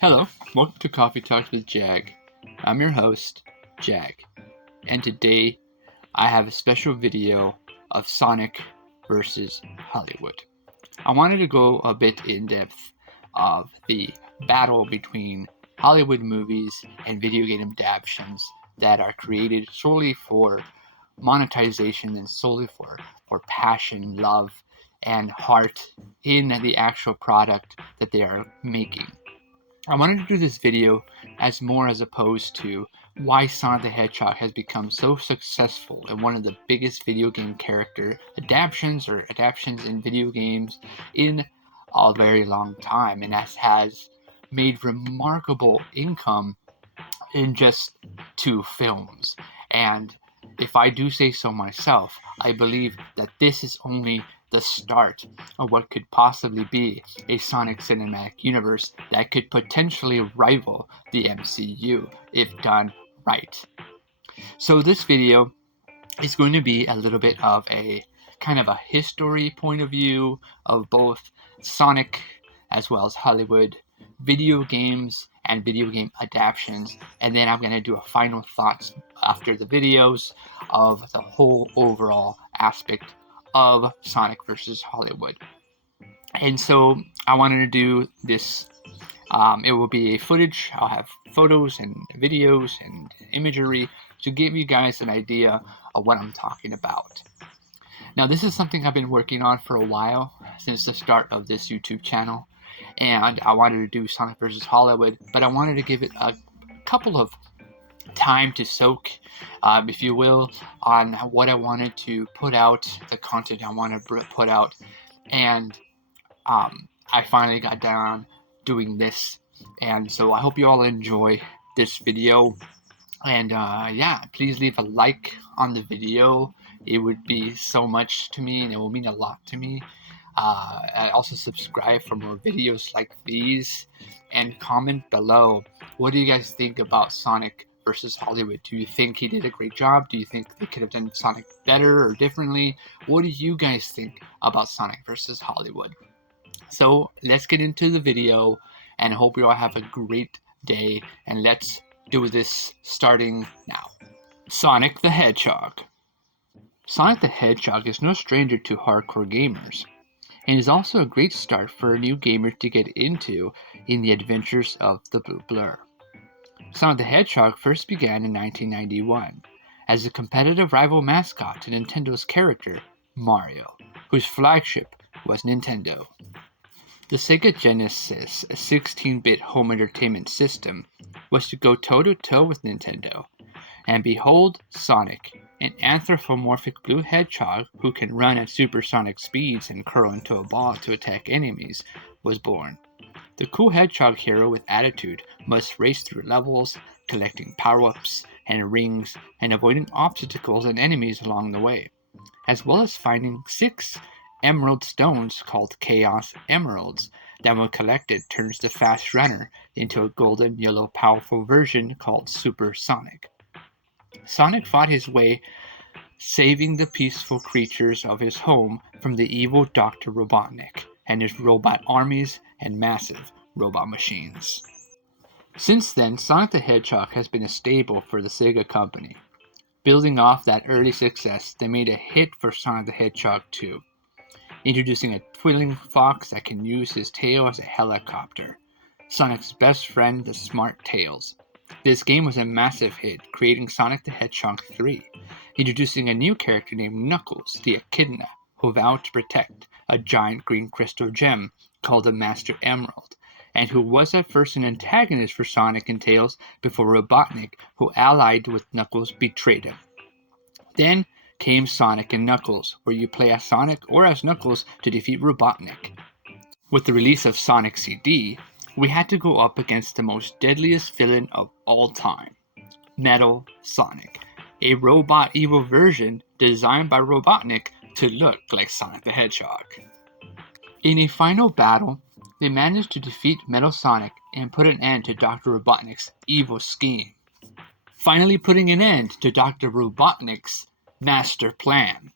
Hello, welcome to Coffee Talks with JAG. I'm your host, JAG, and today I have a special video of Sonic versus Hollywood. I wanted to go a bit in depth of the battle between Hollywood movies and video game adaptations that are created solely for monetization and solely for passion, love, and heart in the actual product that they are making. I wanted to do this video as opposed to why Sonic the Hedgehog has become so successful and one of the biggest video game character adaptations in video games in a very long time, and has made remarkable income in just two films. And if I do say so myself, I believe that this is only the start of what could possibly be a Sonic cinematic universe that could potentially rival the MCU if done right. So this video is going to be a little bit of a kind of a history point of view of both Sonic as well as Hollywood video games and video game adaptations, and then I'm going to do a final thoughts after the videos of the whole overall aspect of Sonic versus Hollywood. And so I wanted to do this. It will be a footage. I'll have photos and videos and imagery to give you guys an idea of what I'm talking about. Now, this is something I've been working on for a while, since the start of this YouTube channel, and I wanted to do Sonic vs. Hollywood, but I wanted to give it a couple of time to soak, if you will, on what I wanted to put out, the content I want to put out, and I finally got down doing this, and so I hope you all enjoy this video. And yeah, please leave a like on the video. It would be so much to me, and it will mean a lot to me. And also subscribe for more videos like these, and comment below. What do you guys think about Sonic versus Hollywood? Do you think he did a great job? Do you think they could have done Sonic better or differently? What do you guys think about Sonic versus Hollywood? So let's get into the video, and I hope you all have a great day, and let's do this starting now. Sonic the Hedgehog. Sonic the Hedgehog is no stranger to hardcore gamers, and is also a great start for a new gamer to get into in the adventures of the Blue Blur. Sonic the Hedgehog first began in 1991 as a competitive rival mascot to Nintendo's character, Mario, whose flagship was Nintendo. The Sega Genesis, a 16-bit home entertainment system, was to go toe-to-toe with Nintendo, and behold Sonic, an anthropomorphic blue hedgehog who can run at supersonic speeds and curl into a ball to attack enemies, was born. The cool hedgehog hero with attitude must race through levels, collecting power-ups and rings and avoiding obstacles and enemies along the way, as well as finding 6 emerald stones called Chaos Emeralds that when collected turns the fast runner into a golden yellow powerful version called Super Sonic. Sonic fought his way, saving the peaceful creatures of his home from the evil Dr. Robotnik and his robot armies and massive robot machines. Since then, Sonic the Hedgehog has been a staple for the Sega company. Building off that early success, they made a hit for Sonic the Hedgehog 2, introducing a twiddling fox that can use his tail as a helicopter, Sonic's best friend, the Smart Tails. This game was a massive hit, creating Sonic the Hedgehog 3, introducing a new character named Knuckles, the Echidna, who vowed to protect a giant green crystal gem called the Master Emerald, and who was at first an antagonist for Sonic and Tails before Robotnik, who allied with Knuckles, betrayed him. Then came Sonic and Knuckles, where you play as Sonic or as Knuckles to defeat Robotnik. With the release of Sonic CD, we had to go up against the most deadliest villain of all time, Metal Sonic, a robot evil version designed by Robotnik to look like Sonic the Hedgehog. In a final battle, they managed to defeat Metal Sonic and put an end to Dr. Robotnik's evil scheme, finally putting an end to Dr. Robotnik's master plan.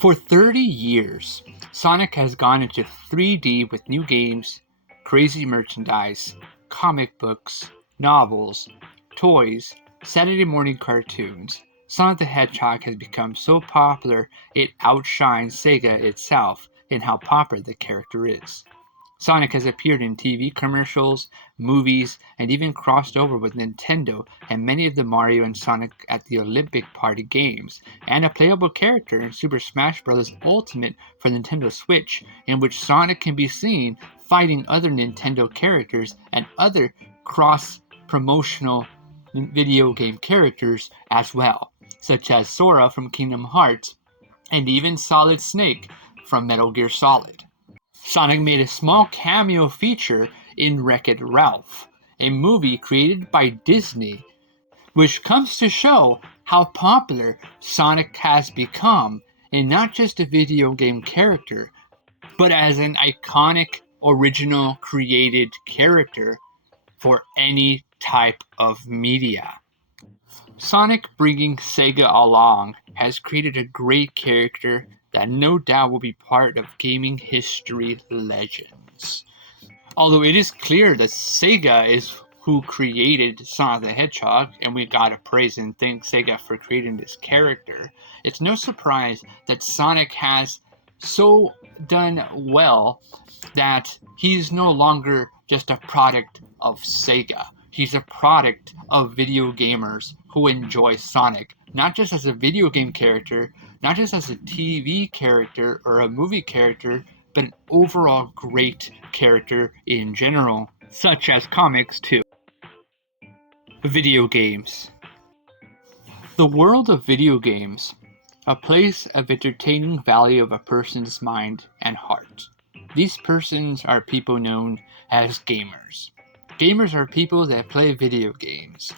For 30 years, Sonic has gone into 3D with new games, crazy merchandise, comic books, novels, toys, Saturday morning cartoons, Sonic the Hedgehog has become so popular it outshines Sega itself in how popular the character is. Sonic has appeared in TV commercials, movies, and even crossed over with Nintendo and many of the Mario and Sonic at the Olympic Party games, and a playable character in Super Smash Bros. Ultimate for Nintendo Switch, in which Sonic can be seen fighting other Nintendo characters and other cross-promotional video game characters as well, such as Sora from Kingdom Hearts, and even Solid Snake from Metal Gear Solid. Sonic made a small cameo feature in Wreck-It Ralph, a movie created by Disney, which comes to show how popular Sonic has become, and not just a video game character, but as an iconic, original, created character for any type of media. Sonic bringing Sega along has created a great character that no doubt will be part of gaming history legends. Although it is clear that Sega is who created Sonic the Hedgehog, and we gotta praise and thank Sega for creating this character, it's no surprise that Sonic has so done well that he's no longer just a product of Sega. He's a product of video gamers who enjoy Sonic, not just as a video game character, not just as a TV character or a movie character, but an overall great character in general, such as comics too. Video games. The world of video games, a place of entertaining value of a person's mind and heart. These persons are people known as gamers. Gamers are people that play video games,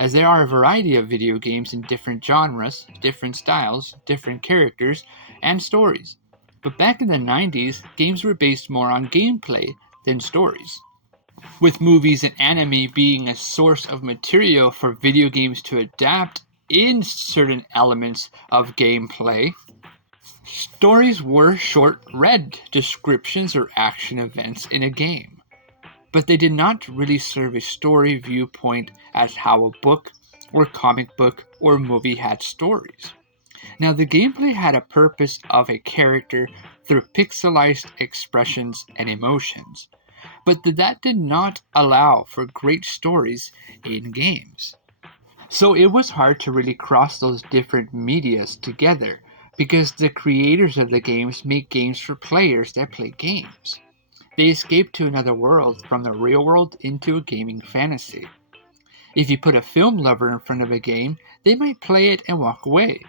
as there are a variety of video games in different genres, different styles, different characters, and stories. But back in the 90s, games were based more on gameplay than stories, with movies and anime being a source of material for video games to adapt in certain elements of gameplay. Stories were short-read descriptions or action events in a game, but they did not really serve a story viewpoint as how a book or comic book or movie had stories. Now, the gameplay had a purpose of a character through pixelized expressions and emotions, but that did not allow for great stories in games. So it was hard to really cross those different medias together, because the creators of the games make games for players that play games. They escape to another world from the real world into a gaming fantasy. If you put a film lover in front of a game, they might play it and walk away,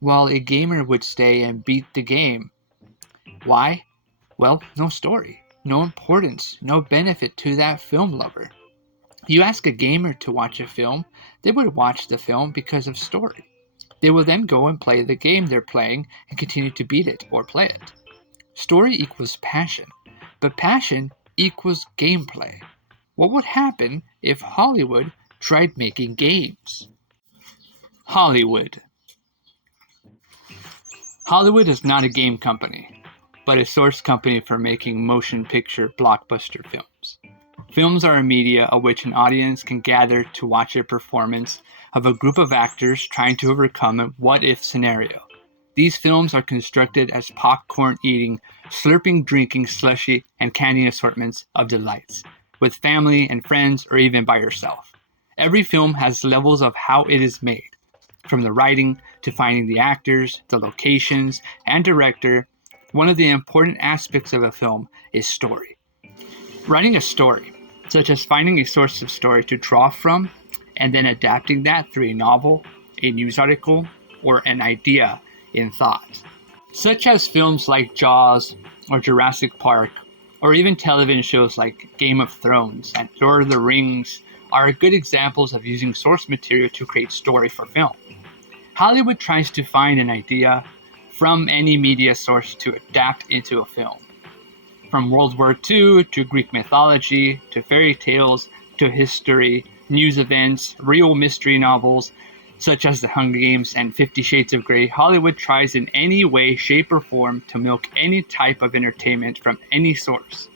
while a gamer would stay and beat the game. Why? Well, no story, no importance, no benefit to that film lover. You ask a gamer to watch a film, they would watch the film because of story. They will then go and play the game they're playing and continue to beat it or play it. Story equals passion, but passion equals gameplay. What would happen if Hollywood tried making games? Hollywood. Hollywood is not a game company, but a source company for making motion picture blockbuster films. Films are a media of which an audience can gather to watch a performance of a group of actors trying to overcome a what-if scenario. These films are constructed as popcorn-eating, slurping, drinking, slushy, and candy assortments of delights, with family and friends or even by yourself. Every film has levels of how it is made, from the writing to finding the actors, the locations, and director. One of the important aspects of a film is story. Writing a story, such as finding a source of story to draw from, and then adapting that through a novel, a news article, or an idea in thought. Such as films like Jaws or Jurassic Park, or even television shows like Game of Thrones and Lord of the Rings are good examples of using source material to create story for film. Hollywood tries to find an idea from any media source to adapt into a film. From World War II to Greek mythology to fairy tales to history, news events, real mystery novels, such as The Hunger Games and 50 Shades of Grey, Hollywood tries in any way, shape, or form to milk any type of entertainment from any source.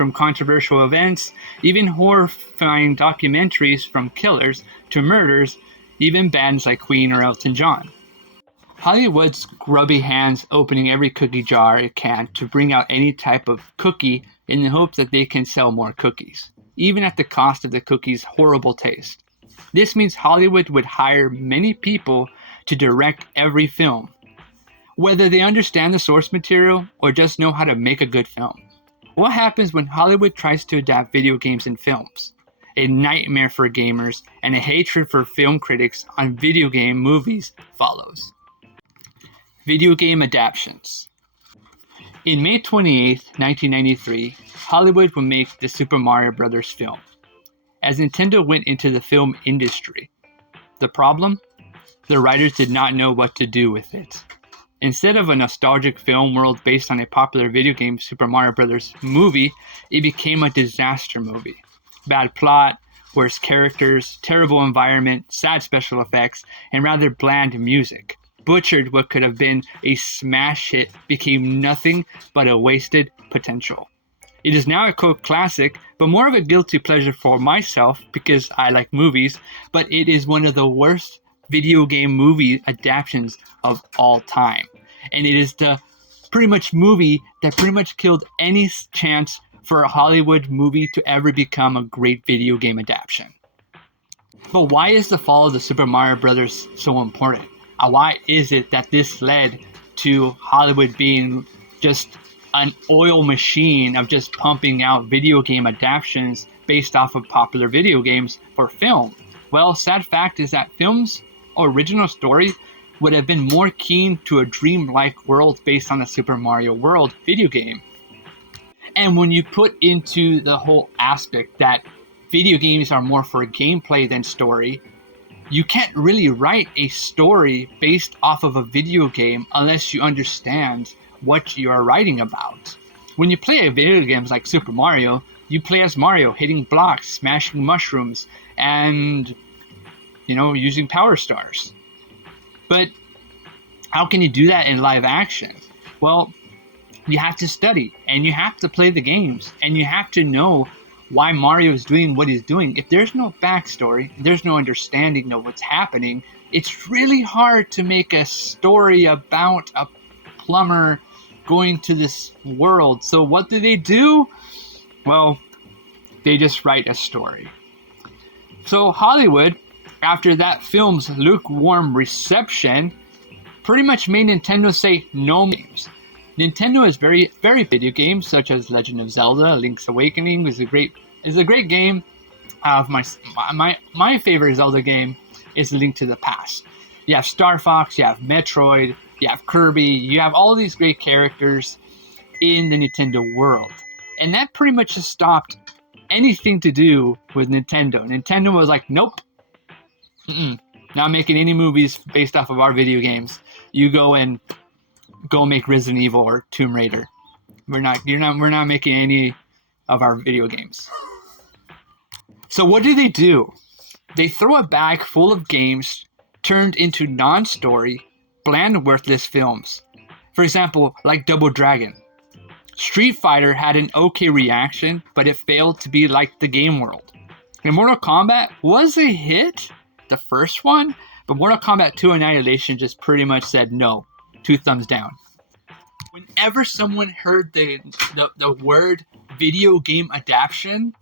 from controversial events, even horrifying documentaries from killers to murders, even bands like Queen or Elton John. Hollywood's grubby hands opening every cookie jar it can to bring out any type of cookie in the hope that they can sell more cookies, even at the cost of the cookie's horrible taste. This means Hollywood would hire many people to direct every film, whether they understand the source material or just know how to make a good film. What happens when Hollywood tries to adapt video games and films? A nightmare for gamers and a hatred for film critics on video game movies follows. Video game adaptations. In May 28, 1993, Hollywood would make the Super Mario Bros. Film, as Nintendo went into the film industry. The problem? The writers did not know what to do with it. Instead of a nostalgic film world based on a popular video game, Super Mario Bros. Movie, it became a disaster movie. Bad plot, worse characters, terrible environment, sad special effects, and rather bland music. Butchered what could have been a smash hit became nothing but a wasted potential. It is now a cult classic, but more of a guilty pleasure for myself because I like movies, but it is one of the worst video game movie adaptations of all time. And it is the pretty much movie that pretty much killed any chance for a Hollywood movie to ever become a great video game adaptation. But why is the fall of the Super Mario Bros. So important? Why is it that this led to Hollywood being just an oil machine of just pumping out video game adaptations based off of popular video games for film? Well, sad fact is that film's original story would have been more keen to a dreamlike world based on the Super Mario World video game. And when you put into the whole aspect that video games are more for gameplay than story, you can't really write a story based off of a video game unless you understand what you are writing about. When you play a video games like Super Mario, you play as Mario, hitting blocks, smashing mushrooms, and using power stars. But how can you do that in live action? Well, you have to study, and you have to play the games, and you have to know why Mario is doing what he's doing. If there's no backstory, there's no understanding of what's happening, it's really hard to make a story about a plumber going to this world. So what do? Well, they just write a story. So Hollywood, after that film's lukewarm reception, pretty much made Nintendo say no games. Nintendo is very video games such as Legend of Zelda, Link's Awakening is a great game. My favorite Zelda game is Link to the Past. You have Star Fox, you have Metroid, you have Kirby, you have all these great characters in the Nintendo world. And that pretty much just stopped anything to do with Nintendo. Nintendo was like, nope, not making any movies based off of our video games. You go make Resident Evil or Tomb Raider. We're not making any of our video games. So what do? They throw a bag full of games turned into non-story, bland, worthless films. For example, like Double Dragon. Street Fighter had an okay reaction, but it failed to be like the game world. And Mortal Kombat was a hit, the first one, but Mortal Kombat 2 Annihilation just pretty much said no. 2 thumbs down. Whenever someone heard the word video game adaptation,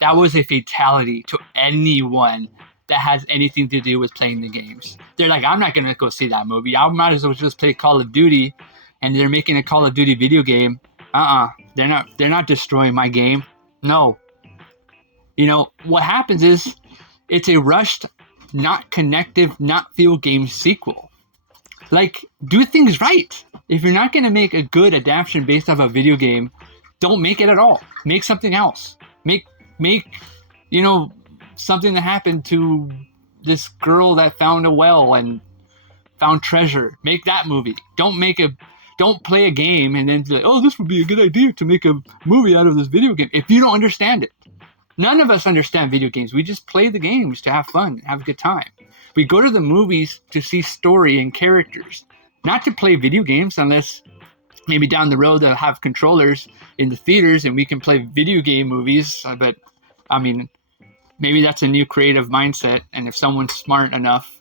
that was a fatality to anyone that has anything to do with playing the games. They're like, I'm not gonna go see that movie. I might as well just play Call of Duty, and they're making a Call of Duty video game. They're not destroying my game. No. What happens is it's a rushed, not connective, not feel game sequel. Like, do things right. If you're not going to make a good adaptation based off a video game, don't make it at all. Make something else. Make something that happened to this girl that found a well and found treasure. Make that movie. Don't play a game and then be like, oh, this would be a good idea to make a movie out of this video game. If you don't understand it. None of us understand video games. We just play the games to have fun, have a good time. We go to the movies to see story and characters, not to play video games unless maybe down the road they'll have controllers in the theaters and we can play video game movies. But I mean, maybe that's a new creative mindset. And if someone's smart enough,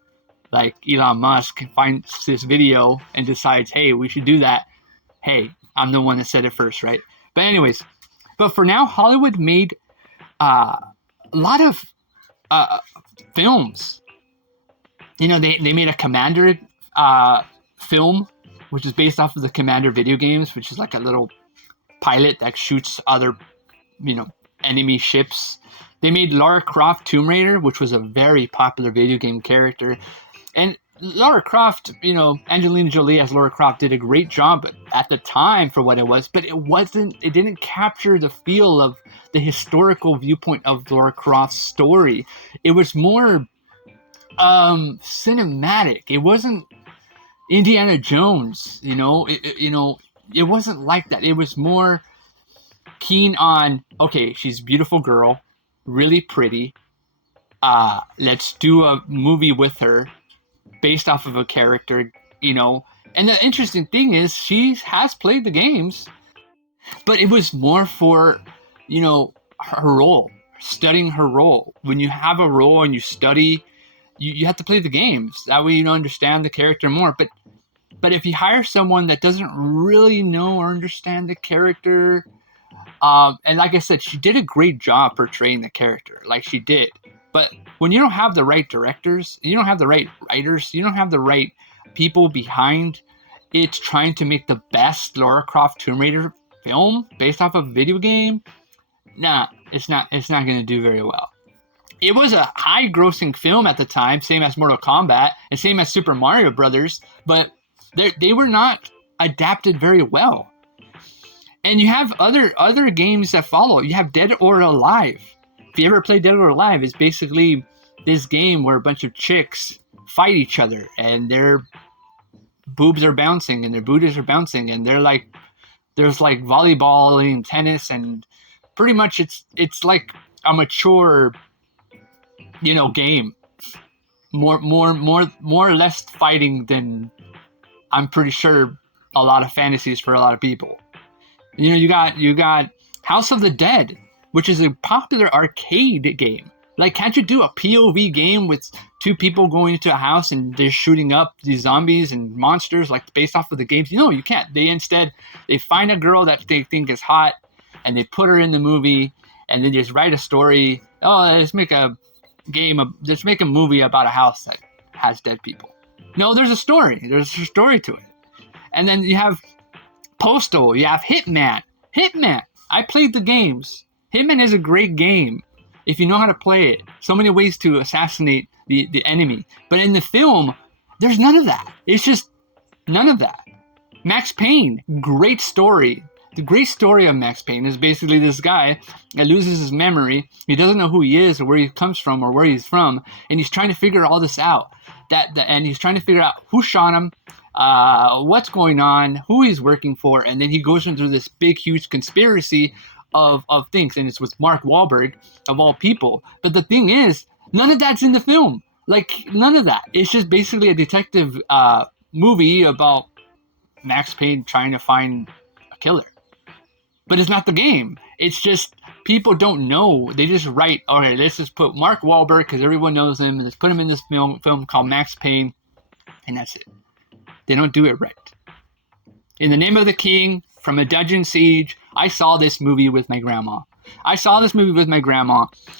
like Elon Musk, finds this video and decides, hey, we should do that. Hey, I'm the one that said it first, right? But anyways, but for now, Hollywood made a lot of films. You know, they made a Commander film, which is based off of the Commander video games, which is like a little pilot that shoots other, enemy ships. They made Lara Croft Tomb Raider, which was a very popular video game character. And Lara Croft, Angelina Jolie as Lara Croft did a great job at the time for what it was, but it didn't capture the feel of the historical viewpoint of Lara Croft's story. It was more cinematic. It wasn't Indiana Jones, it wasn't like that. It was more keen on, okay, she's a beautiful girl, really pretty. Let's do a movie with her based off of a character, And the interesting thing is she has played the games, but it was more for, her role, studying her role. When you have a role and you study, you have to play the games. That way you understand the character more. But if you hire someone that doesn't really know or understand the character, and like I said, she did a great job portraying the character, like she did. But when you don't have the right directors, you don't have the right writers, you don't have the right people behind it trying to make the best Lara Croft Tomb Raider film based off of a video game, it's not going to do very well. It was a high-grossing film at the time, same as Mortal Kombat and same as Super Mario Brothers, but they were not adapted very well. And you have other games that follow. You have Dead or Alive. If you ever play Dead or Alive, it's basically this game where a bunch of chicks fight each other and their boobs are bouncing and their booties are bouncing and there's like volleyball and tennis, and pretty much it's like a mature game. More or less fighting than, I'm pretty sure, a lot of fantasies for a lot of people. You got House of the Dead, which is a popular arcade game. Like, can't you do a POV game with two people going into a house and they're shooting up these zombies and monsters, like based off of the games? No, you can't. They find a girl that they think is hot and they put her in the movie and then just write a story. Oh, let's make a movie about a house that has dead people. No, there's a story. There's a story to it. And then you have Postal. You have Hitman. I played the games. Hitman is a great game if you know how to play it. So many ways to assassinate the enemy. But in the film, there's none of that. It's just none of that. Max Payne, great story. The great story of Max Payne is basically this guy that loses his memory. He doesn't know who he is or where he comes from or where he's from, and he's trying to figure all this out. And he's trying to figure out who shot him, what's going on, who he's working for, and then he goes into this big, huge conspiracy of things, and it's with Mark Wahlberg, of all people. But the thing is, none of that's in the film. Like, none of that. It's just basically a detective movie about Max Payne trying to find a killer. But it's not the game. It's just people don't know. They just write, okay, let's just put Mark Wahlberg because everyone knows him, and let's put him in this film called Max Payne, and that's it. They don't do it right. In the Name of the King, from A Dungeon Siege, I saw this movie with my grandma.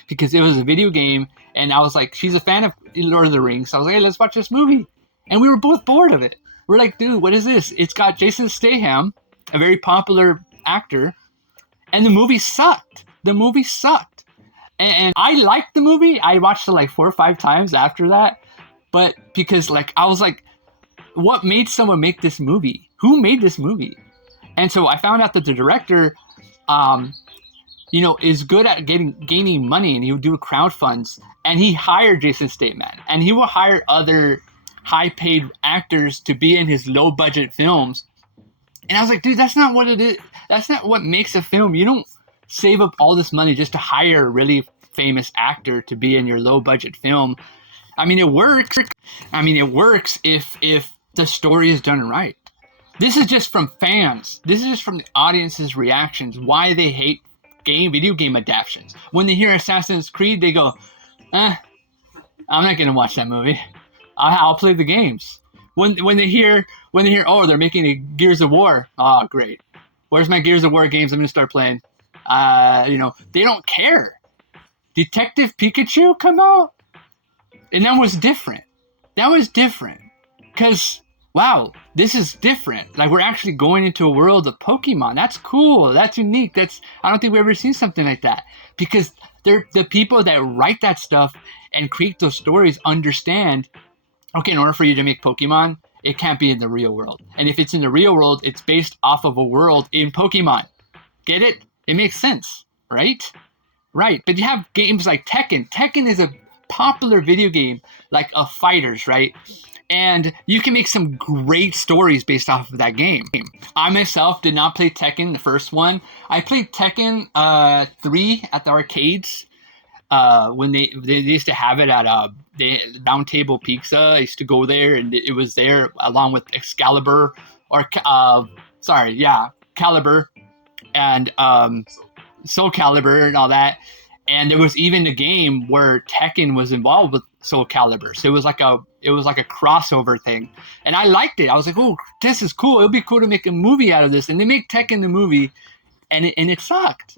Because it was a video game, and I was like, she's a fan of Lord of the Rings, so I was like, hey, let's watch this movie. And we were both bored of it. We're like, dude, what is this? It's got Jason Statham, a very popular actor, and the movie sucked. And I liked the movie. I watched it like 4 or 5 times after that. But because I was like, what made someone make this movie? Who made this movie? And so I found out that the director, is good at gaining money, and he would do crowdfunds. And he hired Jason Statham, and he will hire other high-paid actors to be in his low-budget films. And I was like, dude, that's not what it is. That's not what makes a film. You don't save up all this money just to hire a really famous actor to be in your low-budget film. I mean, it works. If the story is done right. This is just from fans. This is just from the audience's reactions, why they hate video game adaptations. When they hear Assassin's Creed, they go, I'm not going to watch that movie. I'll play the games. When they hear, oh, they're making a Gears of War. Oh, great. Where's my Gears of War games? I'm going to start playing. They don't care. Detective Pikachu come out? And that was different. Because, wow, this is different. Like, we're actually going into a world of Pokemon. That's cool. That's unique. I don't think we've ever seen something like that. Because the people that write that stuff and create those stories understand, okay, in order for you to make Pokemon, it can't be in the real world. And if it's in the real world, it's based off of a world in Pokemon. Get it? It makes sense, right? Right. But you have games like Tekken. Tekken is a popular video game, like of fighters, right? And you can make some great stories based off of that game. I myself did not play Tekken, the first one. I played Tekken 3 at the arcades when they used to have it at Round Table Pizza. I used to go there, and it was there along with Excalibur, Calibur, and Soul Calibur and all that. And there was even a game where Tekken was involved with Soul Calibur. So it was like a crossover thing. And I liked it. I was like, oh, this is cool. It would be cool to make a movie out of this. And they make Tekken the movie, and it sucked.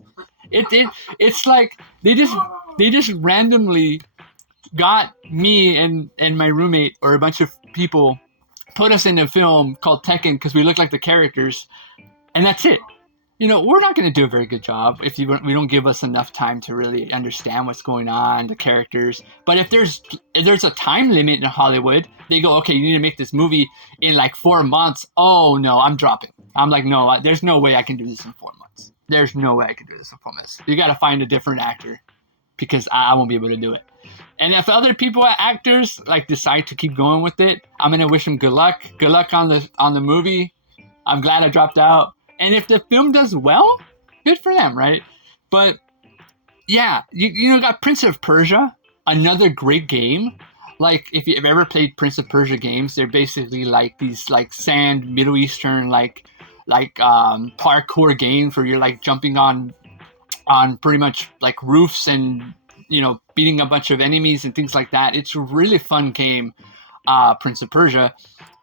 It's like they just randomly got me and my roommate or a bunch of people, put us in a film called Tekken because we look like the characters, and that's it. We're not going to do a very good job if we don't give us enough time to really understand what's going on, the characters. But if there's a time limit in Hollywood, they go, okay, you need to make this movie in like 4 months. Oh, no, I'm dropping. I'm like, no, there's no way I can do this in 4 months. There's no way I can do this in 4 months. You got to find a different actor because I won't be able to do it. And if other people, actors, like decide to keep going with it, I'm going to wish them good luck. Good luck on the movie. I'm glad I dropped out. And if the film does well, good for them, right? But yeah, you got Prince of Persia, another great game. Like if you've ever played Prince of Persia games, they're basically like these like sand Middle Eastern like parkour games where you're like jumping on pretty much like roofs and beating a bunch of enemies and things like that. It's a really fun game, Prince of Persia.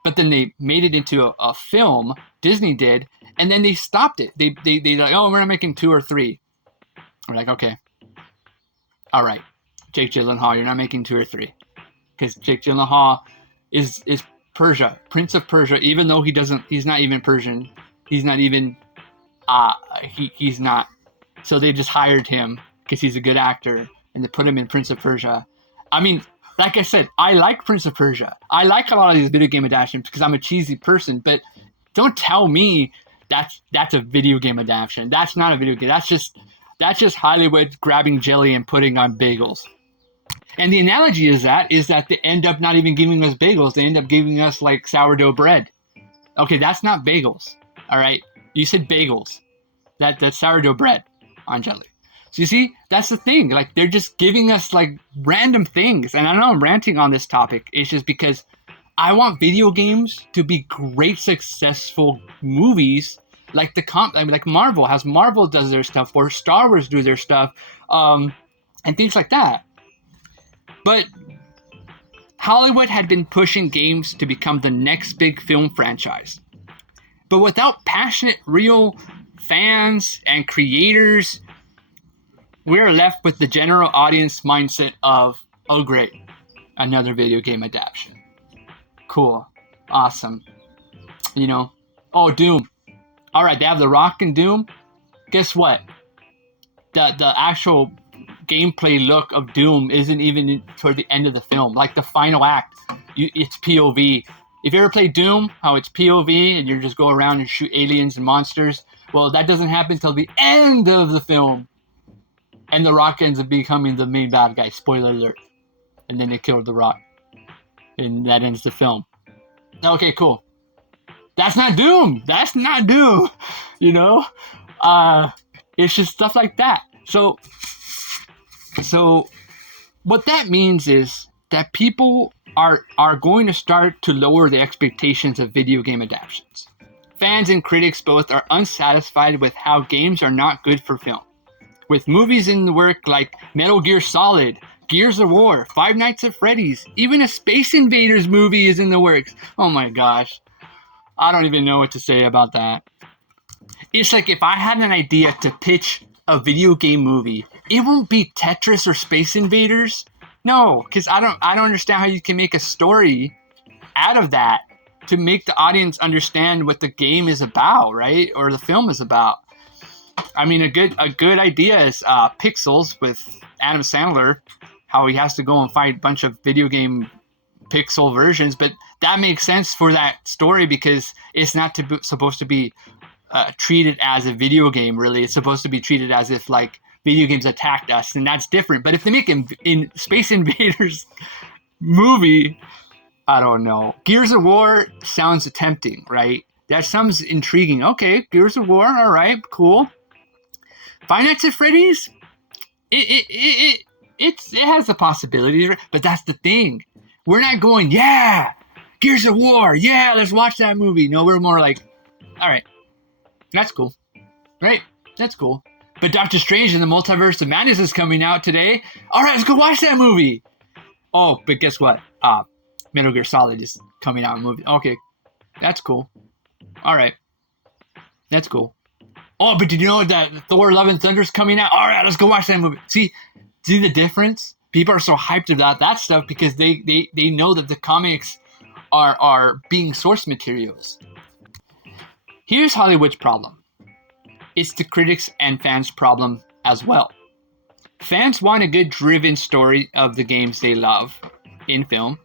But then they made it into a film, Disney did, and then they stopped it. They like, oh, we're not making 2 or 3. We're like, okay, all right, Jake Gyllenhaal, you're not making 2 or 3, because Jake Gyllenhaal is Persia, Prince of Persia, even though he's not even Persian, he's not even he's not. So they just hired him because he's a good actor, and they put him in Prince of Persia. I mean, like I said, I like Prince of Persia. I like a lot of these video game adaptations because I'm a cheesy person, but don't tell me that's a video game adaptation. That's not a video game. That's just Hollywood grabbing jelly and putting on bagels. And the analogy is that they end up not even giving us bagels. They end up giving us like sourdough bread. Okay, that's not bagels. All right, you said bagels. That's sourdough bread on jelly. So you see, that's the thing. Like they're just giving us like random things. And I know I'm ranting on this topic. It's just because I want video games to be great, successful movies, like like Marvel does their stuff, or Star Wars do their stuff, and things like that. But Hollywood had been pushing games to become the next big film franchise. But without passionate, real fans and creators, we're left with the general audience mindset of, oh great, another video game adaptation. Cool. Awesome. Oh, Doom. All right, they have The Rock in Doom. Guess what? The actual gameplay look of Doom isn't even toward the end of the film. Like the final act, it's POV. If you ever play Doom, how it's POV and you just go around and shoot aliens and monsters, well, that doesn't happen until the end of the film. And The Rock ends up becoming the main bad guy. Spoiler alert. And then they killed The Rock. And that ends the film. Okay, cool. That's not Doom. That's not Doom. It's just stuff like that. So what that means is that people are going to start to lower the expectations of video game adaptations. Fans and critics both are unsatisfied with how games are not good for film. With movies in the work like Metal Gear Solid, Gears of War, Five Nights at Freddy's, even a Space Invaders movie is in the works. Oh my gosh. I don't even know what to say about that. It's like if I had an idea to pitch a video game movie, it won't be Tetris or Space Invaders. No, because I don't understand how you can make a story out of that to make the audience understand what the game is about, right? Or the film is about. I mean, a good idea is Pixels with Adam Sandler, how he has to go and fight a bunch of video game pixel versions, but that makes sense for that story because it's not supposed to be treated as a video game, really. It's supposed to be treated as if, like, video games attacked us, and that's different. But if they make in Space Invaders movie, I don't know. Gears of War sounds tempting, right? That sounds intriguing. Okay, Gears of War, all right, cool. Five Nights at Freddy's, it has the possibilities, but that's the thing. We're not going, yeah, Gears of War, yeah, let's watch that movie. No, we're more like, all right, that's cool, right? That's cool. But Doctor Strange in the Multiverse of Madness is coming out today. All right, let's go watch that movie. Oh, but guess what? Metal Gear Solid is coming out in a movie. Okay, that's cool. All right, that's cool. Oh, but did you know that Thor: Love and Thunder is coming out? All right, let's go watch that movie. See the difference? People are so hyped about that stuff because they know that the comics are being source materials. Here's Hollywood's problem. It's the critics and fans' problem as well. Fans want a good driven story of the games they love in film,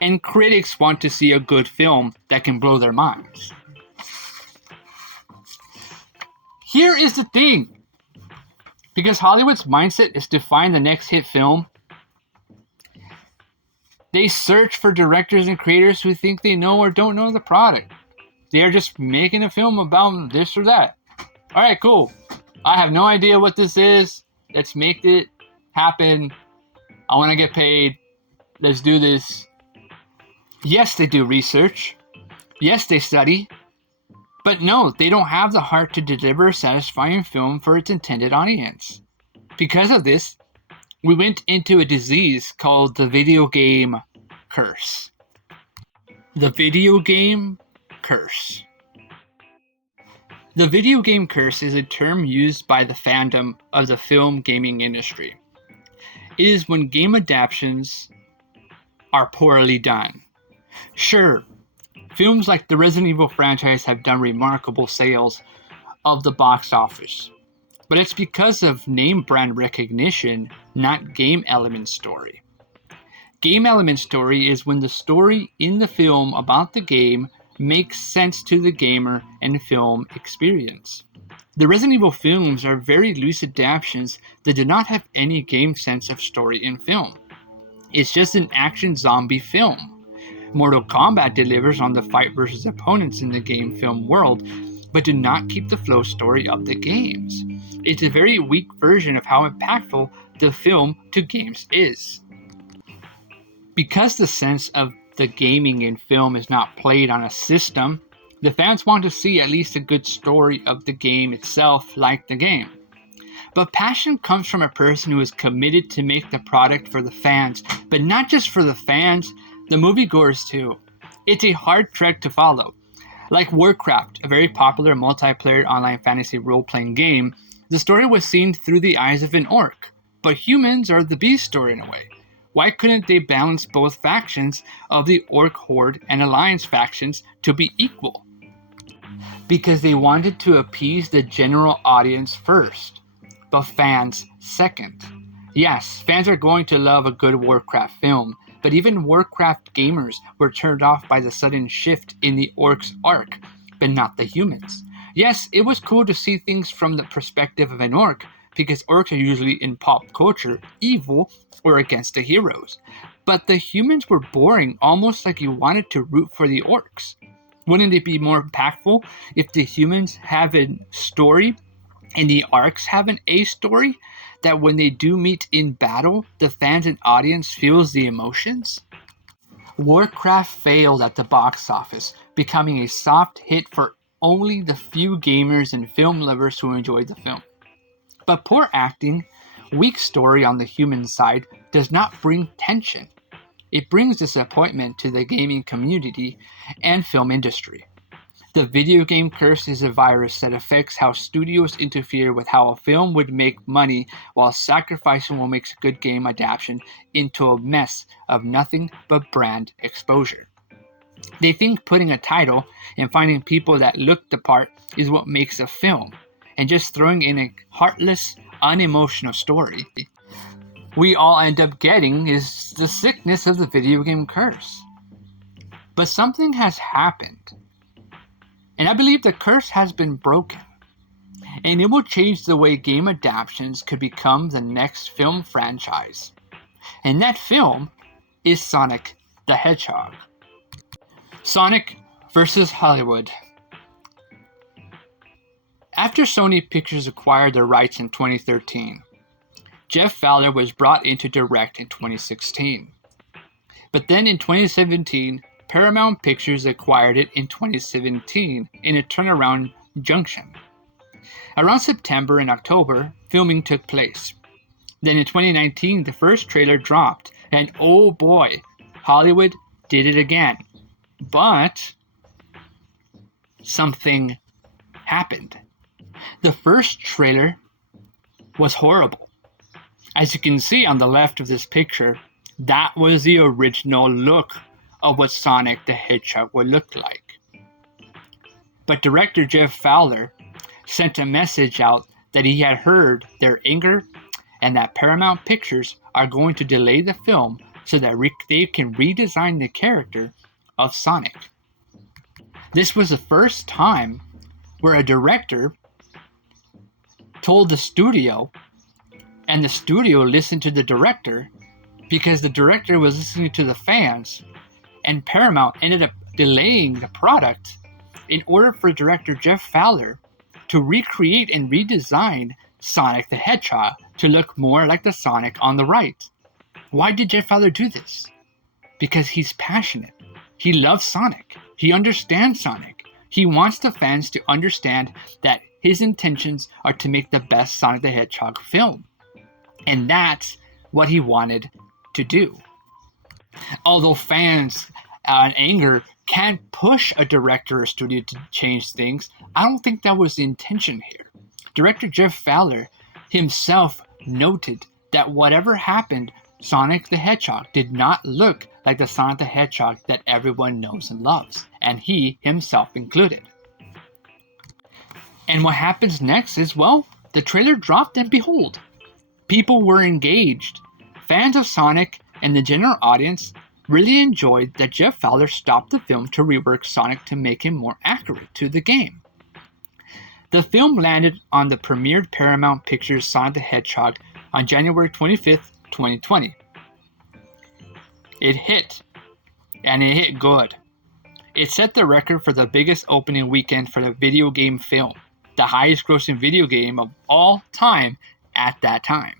and critics want to see a good film that can blow their minds. Here is the thing. Because Hollywood's mindset is to find the next hit film, they search for directors and creators who think they know or don't know the product. They're just making a film about this or that. All right, cool. I have no idea what this is. Let's make it happen. I want to get paid. Let's do this. Yes, they do research. Yes, they study. But no, they don't have the heart to deliver a satisfying film for its intended audience. Because of this, we went into a disease called the video game curse. The video game curse. The video game curse is a term used by the fandom of the film gaming industry. It is when game adaptations are poorly done. Sure, films like the Resident Evil franchise have done remarkable sales of the box office, but it's because of name brand recognition, not game element story. Game element story is when the story in the film about the game makes sense to the gamer and film experience. The Resident Evil films are very loose adaptations that do not have any game sense of story in film. It's just an action zombie film. Mortal Kombat delivers on the fight versus opponents in the game film world, but do not keep the flow story of the games. It's a very weak version of how impactful the film to games is. Because the sense of the gaming in film is not played on a system, the fans want to see at least a good story of the game itself, like the game. But passion comes from a person who is committed to make the product for the fans, but not just for the fans, the moviegoers too. It's a hard trek to follow. Like Warcraft, a very popular multiplayer online fantasy role-playing game, the story was seen through the eyes of an orc, but humans are the beast story in a way. Why couldn't they balance both factions of the Orc Horde and Alliance factions to be equal? Because they wanted to appease the general audience first, but fans second. Yes, fans are going to love a good Warcraft film, but even Warcraft gamers were turned off by the sudden shift in the orcs' arc, but not the humans. Yes, it was cool to see things from the perspective of an orc, because orcs are usually in pop culture evil or against the heroes. But the humans were boring, almost like you wanted to root for the orcs. Wouldn't it be more impactful if the humans have a story and the orcs have an A story? That when they do meet in battle, the fans and audience feels the emotions? Warcraft failed at the box office, becoming a soft hit for only the few gamers and film lovers who enjoyed the film. But poor acting, weak story on the human side does not bring tension. It brings disappointment to the gaming community and film industry. The video game curse is a virus that affects how studios interfere with how a film would make money while sacrificing what makes a good game adaptation into a mess of nothing but brand exposure. They think putting a title and finding people that look the part is what makes a film, and just throwing in a heartless, unemotional story we all end up getting is the sickness of the video game curse. But something has happened, and I believe the curse has been broken, and it will change the way game adaptations could become the next film franchise. And that film is Sonic the Hedgehog. Sonic versus Hollywood. After Sony Pictures acquired the rights in 2013, Jeff Fowler was brought in to direct in 2016. But then in 2017, Paramount Pictures acquired it in 2017 in a turnaround junction. Around September and October, filming took place. Then in 2019, the first trailer dropped, and oh boy, Hollywood did it again. But something happened. The first trailer was horrible. As you can see on the left of this picture, that was the original look of what Sonic the Hedgehog would look like. But director Jeff Fowler sent a message out that he had heard their anger and that Paramount Pictures are going to delay the film so that they can redesign the character of Sonic. This was the first time where a director told the studio, and the studio listened to the director because the director was listening to the fans, and Paramount ended up delaying the product in order for director Jeff Fowler to recreate and redesign Sonic the Hedgehog to look more like the Sonic on the right. Why did Jeff Fowler do this? Because he's passionate. He loves Sonic. He understands Sonic. He wants the fans to understand that his intentions are to make the best Sonic the Hedgehog film. And that's what he wanted to do. Although fans and anger can't push a director or studio to change things, I don't think that was the intention here. Director Jeff Fowler himself noted that whatever happened, Sonic the Hedgehog did not look like the Sonic the Hedgehog that everyone knows and loves, and he himself included. And what happens next is, well, the trailer dropped and behold, people were engaged. Fans of Sonic and the general audience really enjoyed that Jeff Fowler stopped the film to rework Sonic to make him more accurate to the game. The film landed on the premiered Paramount Pictures Sonic the Hedgehog on January 25th, 2020. It hit, and it hit good. It set the record for the biggest opening weekend for the video game film, the highest grossing video game of all time at that time,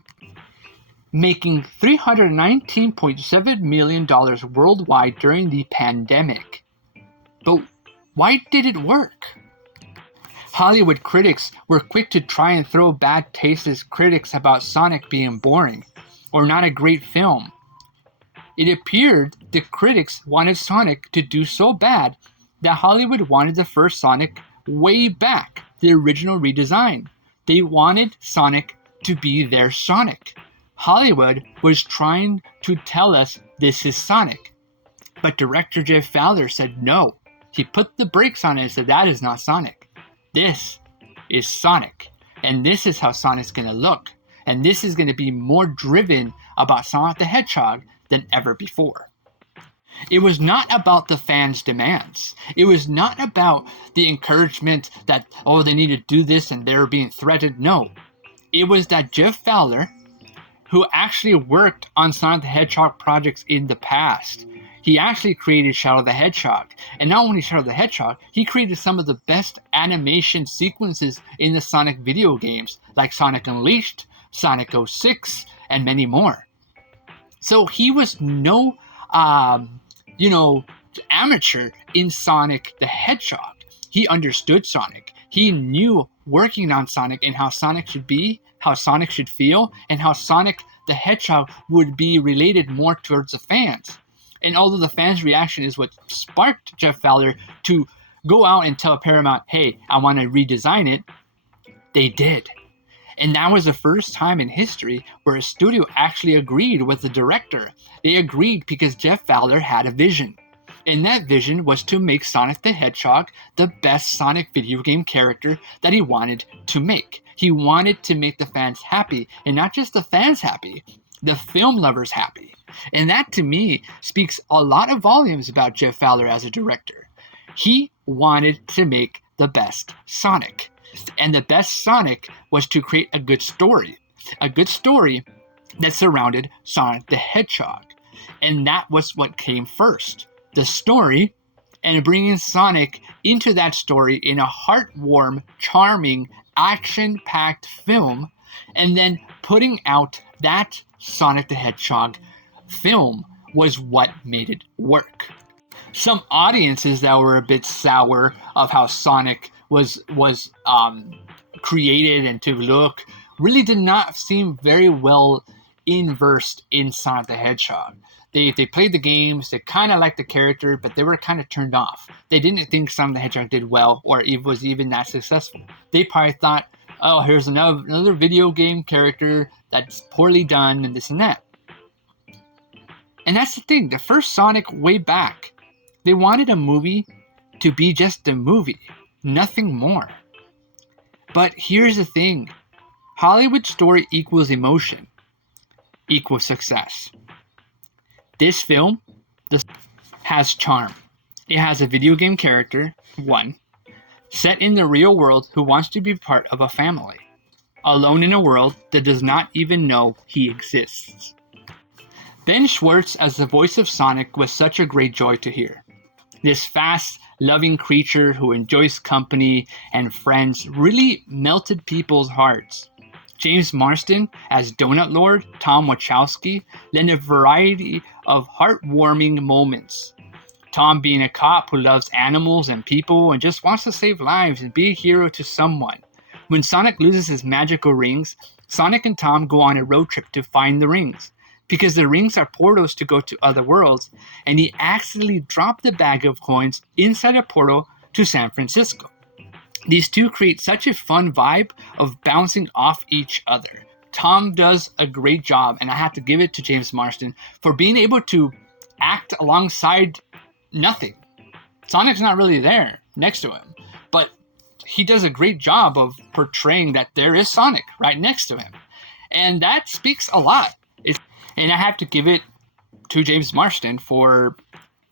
making $319.7 million worldwide during the pandemic. But why did it work? Hollywood critics were quick to try and throw bad taste at critics about Sonic being boring or not a great film. It appeared the critics wanted Sonic to do so bad that Hollywood wanted the first Sonic way back, the original redesign. They wanted Sonic to be their Sonic. Hollywood was trying to tell us this is Sonic. But director Jeff Fowler said no. He put the brakes on it and said that is not Sonic. This is Sonic. And this is how Sonic's going to look. And this is going to be more driven about Sonic the Hedgehog than ever before. It was not about the fans' demands. It was not about the encouragement that, oh, they need to do this and they're being threatened. No. It was that Jeff Fowler, who actually worked on Sonic the Hedgehog projects in the past, he actually created Shadow the Hedgehog. And not only Shadow the Hedgehog, he created some of the best animation sequences in the Sonic video games, like Sonic Unleashed, Sonic 06, and many more. So he was no, amateur in Sonic the Hedgehog. He understood Sonic. He knew working on Sonic and how Sonic should be, how Sonic should feel, and how Sonic the Hedgehog would be related more towards the fans. And although the fans' reaction is what sparked Jeff Fowler to go out and tell Paramount, hey, I want to redesign it, they did. And that was the first time in history where a studio actually agreed with the director. They agreed because Jeff Fowler had a vision. And that vision was to make Sonic the Hedgehog the best Sonic video game character that he wanted to make. He wanted to make the fans happy, and not just the fans happy, the film lovers happy. And that to me speaks a lot of volumes about Jeff Fowler as a director. He wanted to make the best Sonic. And the best Sonic was to create a good story that surrounded Sonic the Hedgehog. And that was what came first. The story, and bringing Sonic into that story in a heartwarming, charming, action-packed film, and then putting out that Sonic the Hedgehog film was what made it work. Some audiences that were a bit sour of how Sonic was created and to look really did not seem very well versed in Sonic the Hedgehog. They played the games, they kind of liked the character, but they were kind of turned off. They didn't think Sonic the Hedgehog did well or it was even that successful. They probably thought, oh, here's another video game character that's poorly done and this and that. And that's the thing, the first Sonic way back, they wanted a movie to be just a movie, nothing more. But here's the thing, Hollywood story equals emotion, equals success. This film has charm. It has a video game character, one, set in the real world who wants to be part of a family, alone in a world that does not even know he exists. Ben Schwartz as the voice of Sonic was such a great joy to hear. This fast, loving creature who enjoys company and friends really melted people's hearts. James Marsden as Donut Lord Tom Wachowski lent a variety of heartwarming moments. Tom being a cop who loves animals and people and just wants to save lives and be a hero to someone. When Sonic loses his magical rings, Sonic and Tom go on a road trip to find the rings. Because the rings are portals to go to other worlds, and he accidentally dropped the bag of coins inside a portal to San Francisco. These two create such a fun vibe of bouncing off each other. Tom does a great job, and I have to give it to James Marsden for being able to act alongside nothing. Sonic's not really there next to him, but he does a great job of portraying that there is Sonic right next to him. And that speaks a lot. And I have to give it to James Marsden for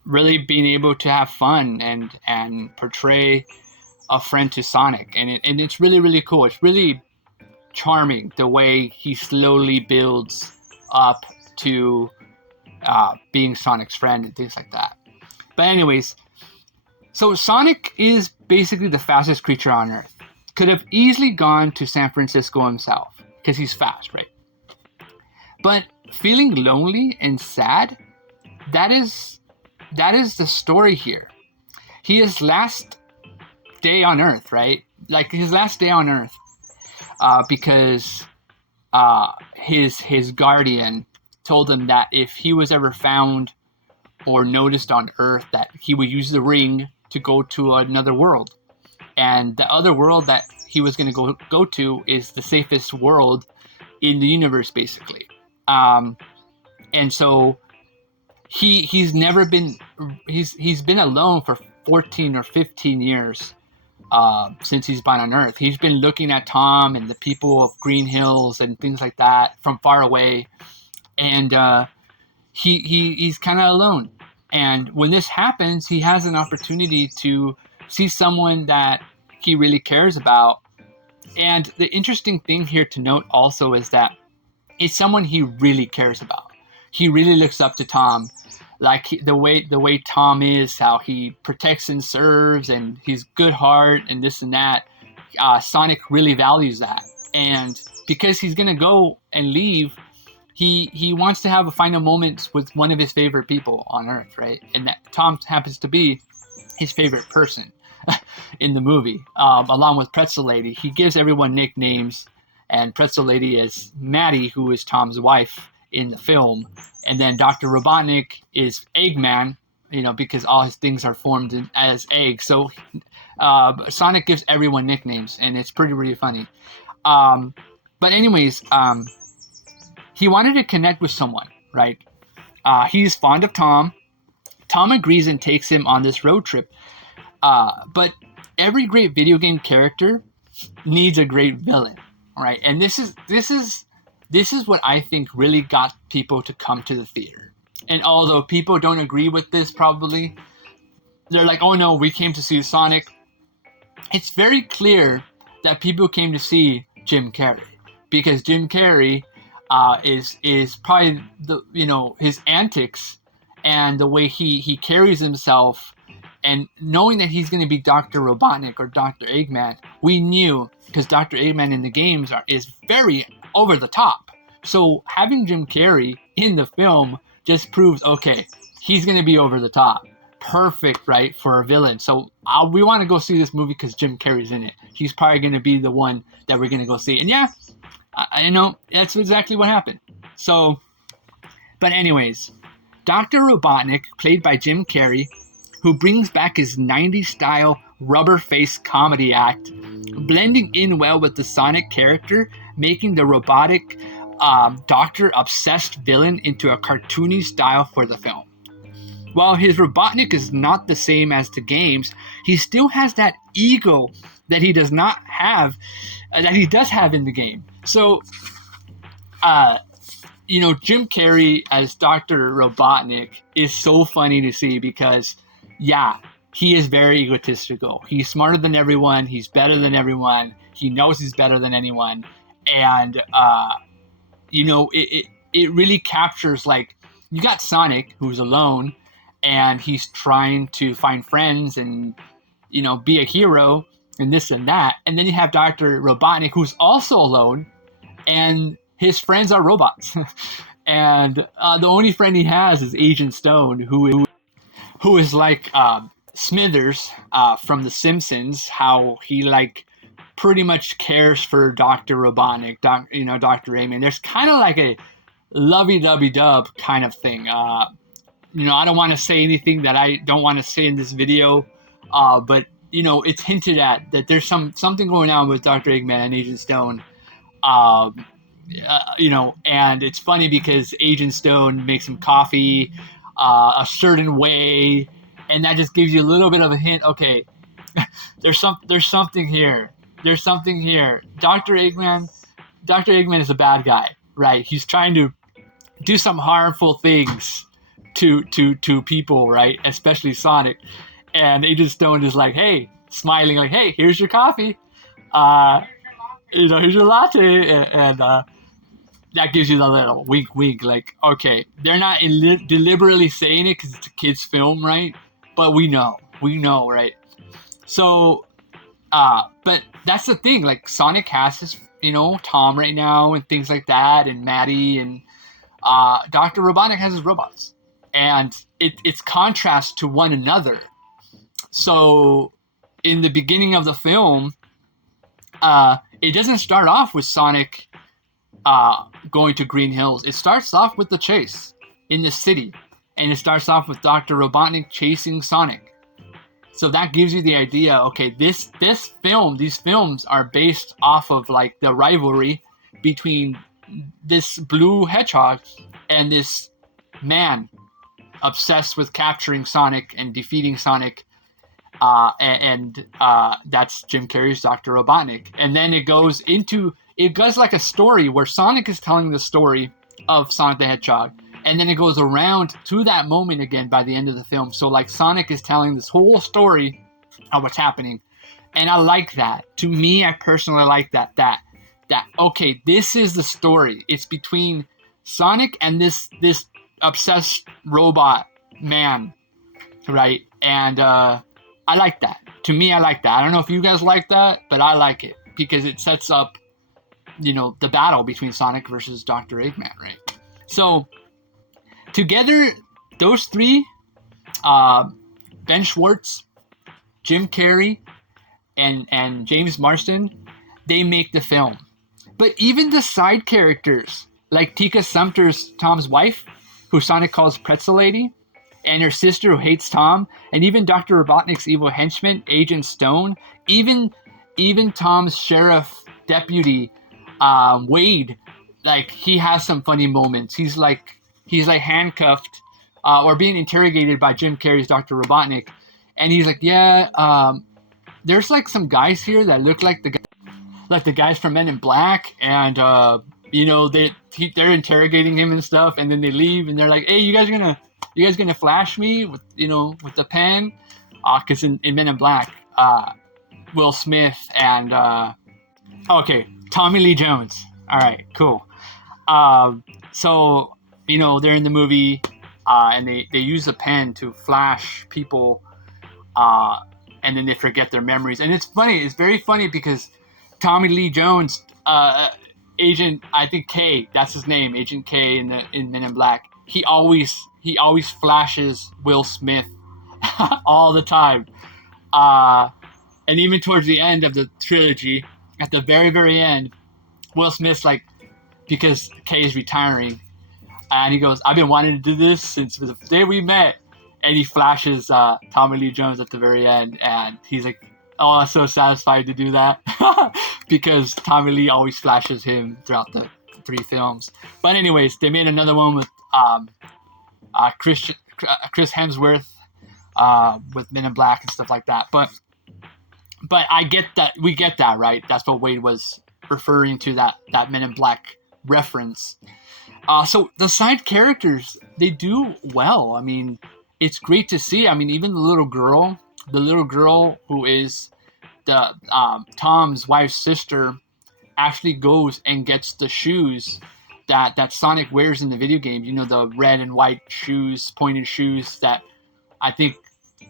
really being able to have fun and portray a friend to Sonic. And it's really, really cool. It's really charming the way he slowly builds up to being Sonic's friend and things like that. But anyways, so Sonic is basically the fastest creature on Earth. Could have easily gone to San Francisco himself because he's fast, right? But feeling lonely and sad, that is the story here. His last day on Earth, right? Like his last day on Earth, because his guardian told him that if he was ever found or noticed on Earth, that he would use the ring to go to another world, and the other world that he was going to go to is the safest world in the universe, basically. And so he's never been he's been alone for 14 or 15 years since he's been on Earth. He's been looking at Tom and the people of Green Hills and things like that from far away, and he's kind of alone. And when this happens, he has an opportunity to see someone that he really cares about. And the interesting thing here to note also is that it's someone he really cares about. He really looks up to Tom, like the way Tom is, how he protects and serves, and he's good heart and this and that. Sonic really values that, and because he's gonna go and leave, he wants to have a final moment with one of his favorite people on Earth, right? And that Tom happens to be his favorite person. in the movie, along with Pretzel Lady. He gives everyone nicknames, and Pretzel Lady is Maddie, who is Tom's wife in the film, and then Dr. Robotnik is Eggman, because all his things are formed as eggs. So Sonic gives everyone nicknames, and it's pretty funny. But anyways, he wanted to connect with someone, right? He's fond of Tom. Tom agrees and takes him on this road trip. But every great video game character needs a great villain, right? And this is what I think really got people to come to the theater. And although people don't agree with this, probably they're like, "Oh no, we came to see Sonic." It's very clear that people came to see Jim Carrey, because Jim Carrey is probably his antics and the way he carries himself, and knowing that he's going to be Dr. Robotnik or Dr. Eggman, we knew, because Dr. Eggman in the games is very over the top. So having Jim Carrey in the film just proves, okay, he's going to be over the top. Perfect, right, for a villain. So we want to go see this movie because Jim Carrey's in it. He's probably going to be the one that we're going to go see. And yeah, I know that's exactly what happened. So, but anyways, Dr. Robotnik, played by Jim Carrey, who brings back his 90s style rubber face comedy act, blending in well with the Sonic character, making the robotic doctor obsessed villain into a cartoony style for the film. While his Robotnik is not the same as the games, he still has that ego that he does not have, that he does have in the game. So, Jim Carrey as Dr. Robotnik is so funny to see because, yeah, he is very egotistical. He's smarter than everyone. He's better than everyone. He knows he's better than anyone. And, it really captures, like, you got Sonic, who's alone, and he's trying to find friends and, be a hero and this and that. And then you have Dr. Robotnik, who's also alone, and his friends are robots. And the only friend he has is Agent Stone, who is like Smithers from The Simpsons, how he, like, pretty much cares for Dr. Robotnik, Dr. Eggman. There's kind of like a lovey-dovey-dub kind of thing. I don't want to say anything that I don't want to say in this video, but it's hinted at that there's something going on with Dr. Eggman and Agent Stone. And it's funny because Agent Stone makes him coffee a certain way, and that just gives you a little bit of a hint. Okay, there's something here. There's something here. Dr. Eggman is a bad guy, right? He's trying to do some harmful things to people, right? Especially Sonic. And Agent Stone is like, hey, smiling, like, hey, here's your coffee. Here's your latte. And that gives you the little wink, like, okay, they're not deliberately saying it because it's a kid's film, right? But we know, right? So, but that's the thing, like, Sonic has his, Tom right now and things like that, and Maddie, and Dr. Robotnik has his robots. And it's contrast to one another. So, in the beginning of the film, it doesn't start off with Sonic going to Green Hills. It starts off with the chase in the city, and it starts off with Dr. Robotnik chasing Sonic. So that gives you the idea. Okay, these films are based off of, like, the rivalry between this blue hedgehog and this man obsessed with capturing Sonic and defeating Sonic. And that's Jim Carrey's Dr. Robotnik. And then it goes like a story where Sonic is telling the story of Sonic the Hedgehog. And then it goes around to that moment again by the end of the film. So, like, Sonic is telling this whole story of what's happening. And I like that. To me, I personally like that, okay, this is the story. It's between Sonic and this obsessed robot man, right? And I like that. To me, I like that. I don't know if you guys like that, but I like it because it sets up, the battle between Sonic versus Dr. Eggman, right? So, together, those three, Ben Schwartz, Jim Carrey and James Marsden, they make the film. But even the side characters, like Tika Sumpter's Tom's wife, who Sonic calls Pretzel Lady, and her sister who hates Tom, and even Dr. Robotnik's evil henchman, Agent Stone, even Tom's sheriff deputy, Wade, like he has some funny moments. He's like handcuffed or being interrogated by Jim Carrey's Dr. Robotnik, and he's like, yeah, there's like some guys here that look like the guys from Men in Black, and they're interrogating him and stuff, and then they leave, and they're like, hey, you guys gonna flash me with the pen, because in Men in Black, Will Smith and Tommy Lee Jones. All right, cool. So they're in the movie, and they use a pen to flash people, and then they forget their memories, and it's funny. It's very funny because Tommy Lee Jones, Agent, I think K, that's his name, Agent K in Men in Black. He always flashes Will Smith all the time, and even towards the end of the trilogy, at the very, very end, Will Smith's like, because K is retiring, and he goes, I've been wanting to do this since the day we met, and he flashes Tommy Lee Jones at the very end, and he's like, oh, I'm so satisfied to do that because Tommy Lee always flashes him throughout the 3 films. But anyways, they made another one with Chris Hemsworth with Men in Black and stuff like that. But I get that, we get that, right? That's what Wade was referring to, that Men in Black reference. So the side characters, they do well. I mean, it's great to see. I mean, even the little girl who is the Tom's wife's sister, actually goes and gets the shoes that Sonic wears in the video game. The red and white shoes, pointed shoes that I think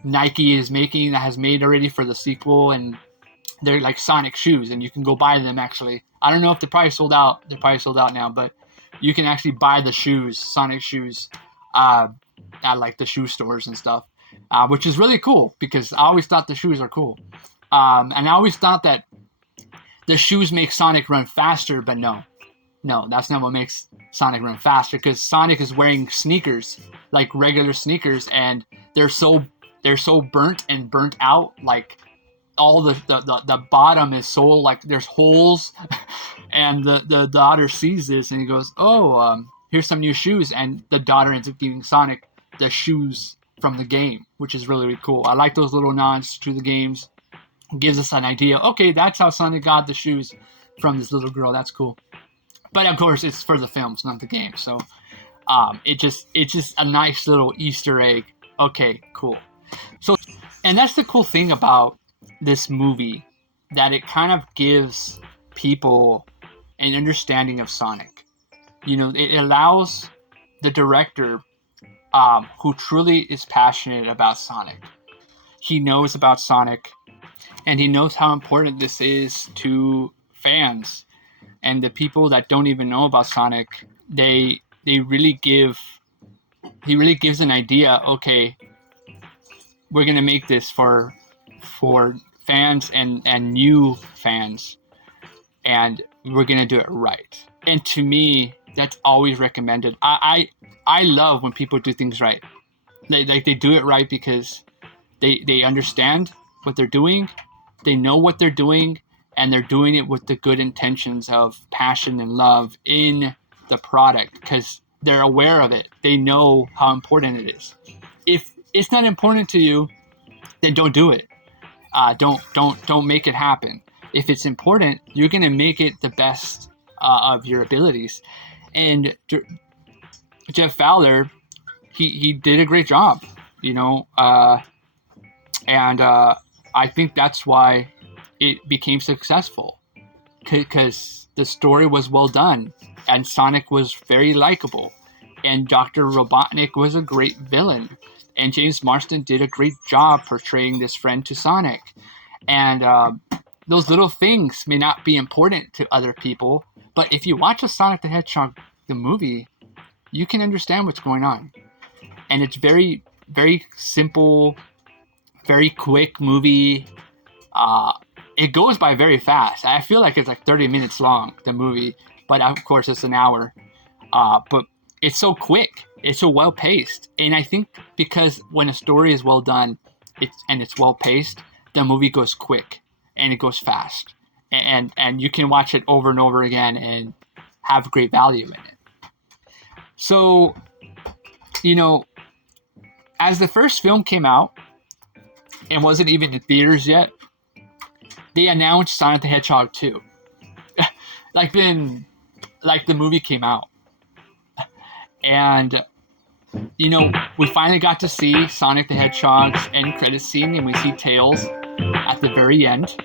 Nike is making, that has made already for the sequel, and they're like Sonic shoes, and you can go buy them actually. I don't know if they're probably sold out. They're probably sold out now, but you can actually buy the shoes, Sonic shoes, at like the shoe stores and stuff, which is really cool because I always thought the shoes are cool. And I always thought that the shoes make Sonic run faster, but no, that's not what makes Sonic run faster, because Sonic is wearing sneakers, like regular sneakers, and they're so burnt out, like all the bottom is so, like, there's holes, and the daughter sees this and he goes, oh, here's some new shoes, and the daughter ends up giving Sonic the shoes from the game, which is really, really cool. I like those little nods to the games. It gives us an idea. Okay, that's how Sonic got the shoes from this little girl. That's cool. But of course, it's for the films, not the game. So it's just a nice little Easter egg. Okay, cool. So, and that's the cool thing about this movie, that it kind of gives people an understanding of Sonic. It allows the director, who truly is passionate about Sonic. He knows about Sonic, and he knows how important this is to fans and the people that don't even know about Sonic. He really gives an idea. Okay, we're gonna make this for fans and new fans, and we're gonna do it right. And to me, that's always recommended. I love when people do things right. They do it right because they understand what they're doing, they know what they're doing, and they're doing it with the good intentions of passion and love in the product, because they're aware of it. They know how important it is. If it's not important to you, then don't do it. Don't make it happen. If it's important, you're gonna make it the best of your abilities. And Jeff Fowler, he did a great job, and I think that's why it became successful, because the story was well done, and Sonic was very likable, and Dr. Robotnik was a great villain, and James Marsden did a great job portraying this friend to Sonic. And those little things may not be important to other people, but if you watch a Sonic the Hedgehog the movie, you can understand what's going on. And it's very, very simple very quick movie. It goes by very fast. I feel like it's like 30 minutes long, the movie, but of course it's an hour. But it's so quick. It's so well paced, and I think because when a story is well done, it's well paced, the movie goes quick and it goes fast, and you can watch it over and over again and have great value in it. So, as the first film came out and wasn't even in theaters yet, they announced Sonic the Hedgehog 2. like the movie came out. And, we finally got to see Sonic the Hedgehog's end credit scene, and we see Tails at the very end.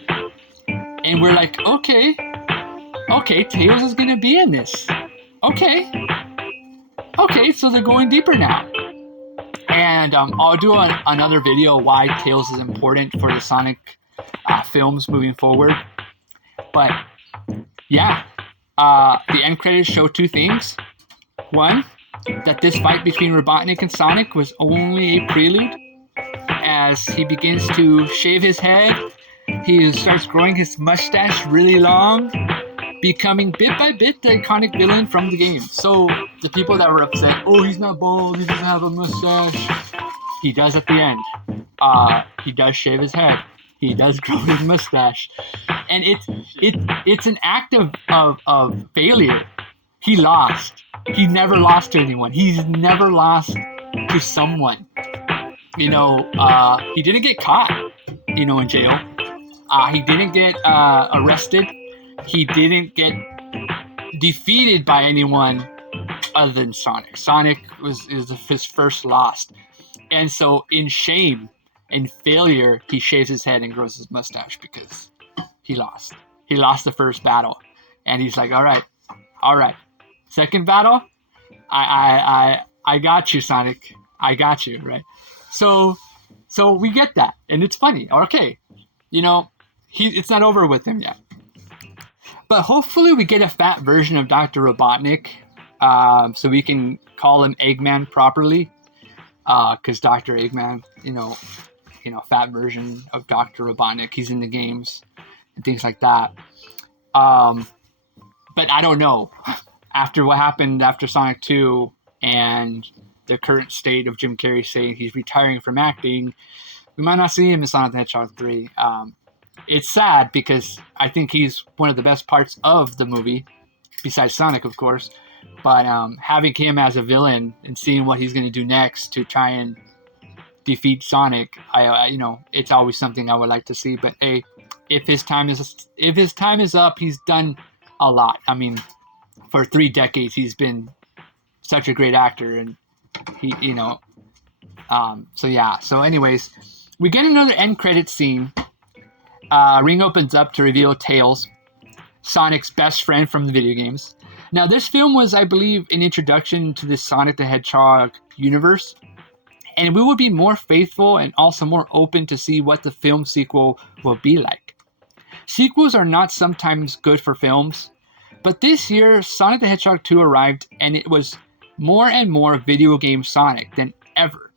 And we're like, okay, Tails is going to be in this. Okay, so they're going deeper now. And I'll do another video why Tails is important for the Sonic films moving forward. But, yeah, the end credits show two things. One, that this fight between Robotnik and Sonic was only a prelude. As he begins to shave his head, he starts growing his mustache really long, becoming bit by bit the iconic villain from the game. So the people that were upset, oh, he's not bald, he doesn't have a mustache, he does at the end. He does shave his head. He does grow his mustache. And it's an act of failure. He lost. He never lost to anyone. He's never lost to someone. He didn't get caught, in jail. He didn't get arrested. He didn't get defeated by anyone other than Sonic. Sonic is his first loss. And so in shame and failure, he shaves his head and grows his mustache because he lost. He lost the first battle. And he's like, all right. Second battle, I got you, Sonic. I got you, right? So we get that, and it's funny. Okay, it's not over with him yet. But hopefully we get a fat version of Dr. Robotnik, so we can call him Eggman properly, because Dr. Eggman, fat version of Dr. Robotnik. He's in the games and things like that. But I don't know. After what happened after Sonic 2 and the current state of Jim Carrey saying he's retiring from acting, we might not see him in Sonic the Hedgehog 3. It's sad because I think he's one of the best parts of the movie, besides Sonic, of course. But having him as a villain and seeing what he's going to do next to try and defeat Sonic, it's always something I would like to see. But hey, if his time is up, he's done a lot. I mean, for 3 decades, he's been such a great actor, and he, so yeah. So anyways, we get another end credit scene. Ring opens up to reveal Tails, Sonic's best friend from the video games. Now, this film was, I believe, an introduction to the Sonic the Hedgehog universe, and we will be more faithful and also more open to see what the film sequel will be like. Sequels are not sometimes good for films, but this year, Sonic the Hedgehog 2 arrived, and it was more and more video game Sonic than ever.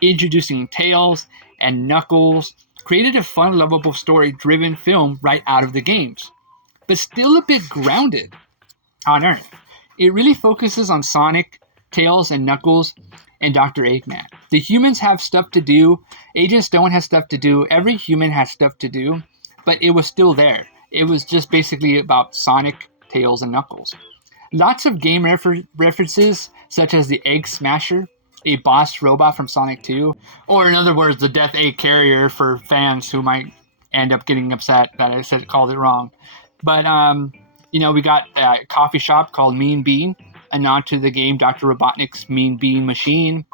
Introducing Tails and Knuckles created a fun, lovable, story-driven film right out of the games, but still a bit grounded on Earth. It really focuses on Sonic, Tails, and Knuckles, and Dr. Eggman. The humans have stuff to do, Agent Stone has stuff to do, every human has stuff to do, but it was still there. It was just basically about Sonic, Tails, and Knuckles. Lots of game references, such as the Egg Smasher, a boss robot from Sonic 2, or in other words, the Death Egg Carrier for fans who might end up getting upset that I called it wrong. But, we got a coffee shop called Mean Bean, a nod to the game Dr. Robotnik's Mean Bean Machine,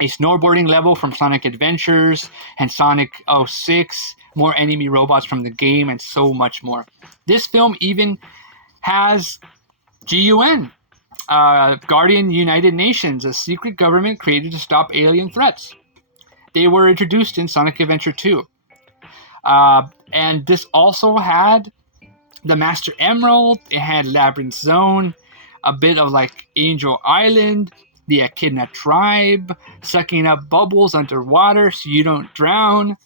a snowboarding level from Sonic Adventures and Sonic 06, more enemy robots from the game, and so much more. This film even has GUN, Guardian United Nations, a secret government created to stop alien threats. They were introduced in Sonic Adventure 2. And this also had the Master Emerald, it had Labyrinth Zone, a bit of like Angel Island, the Echidna tribe, sucking up bubbles underwater so you don't drown,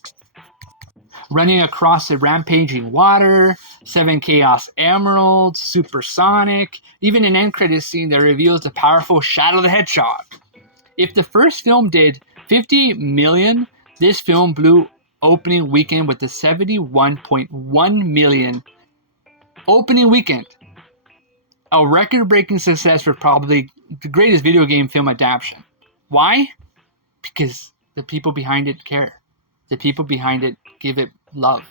running across the rampaging water, 7 Chaos Emeralds, supersonic, even an end credit scene that reveals the powerful Shadow the Hedgehog. If the first film did 58 million, this film blew opening weekend with the 71.1 million opening weekend. A record-breaking success for probably the greatest video game film adaptation. Why? Because the people behind it care. The people behind it give it love